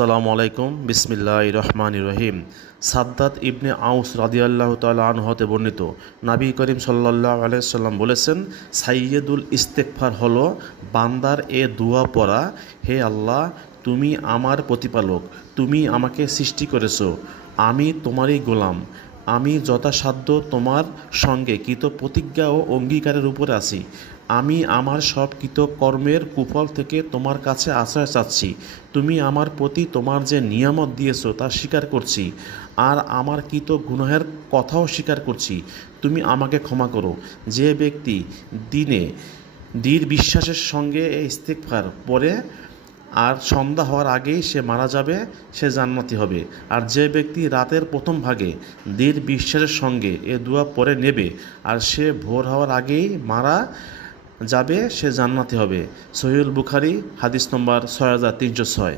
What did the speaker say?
আসসালামু আলাইকুম বিসমিল্লাহির রহমানির রহিম। সাদ্দাত ইবনে আউস রাদিয়াল্লাহু তাআলা আনহু হতে বর্ণিত, নবী করিম সাল্লাল্লাহু আলাইহি সাল্লাম বলেছেন, সাইয়্যিদুল ইস্তেগফার হলো বান্দার এ দোয়া পড়া, হে আল্লাহ, তুমি আমার প্রতিপালক, তুমি আমাকে সৃষ্টি করেছো, আমি তোমারই গোলাম, আমি যথাসাধ্য তোমার সঙ্গে কৃত প্রতিজ্ঞা ও অঙ্গীকারের উপরে আছি। আমি আমার সব কৃতকর্মের কুফল থেকে তোমার কাছে আশ্রয় চাচ্ছি। তুমি আমার প্রতি তোমার যে নিয়ামত দিয়েছো তা স্বীকার করছি, আর আমার কৃত গুনাহের কথাও স্বীকার করছি। তুমি আমাকে ক্ষমা করো। যে ব্যক্তি দিনে দৃঢ় বিশ্বাসের সঙ্গে এই ইস্তেগফার পড়ে আর সন্ধ্যা হওয়ার আগেই সে মারা যাবে, সে জান্নাতি হবে। আর যে ব্যক্তি রাতের প্রথম ভাগে দৃঢ় বিশ্বাসের সঙ্গে এ দোয়া পড়ে নেবে আর সে ভোর হওয়ার আগেই মারা যাবে, সে জান্নাতি হবে। সহিহুল বুখারী হাদিস নম্বর 6306।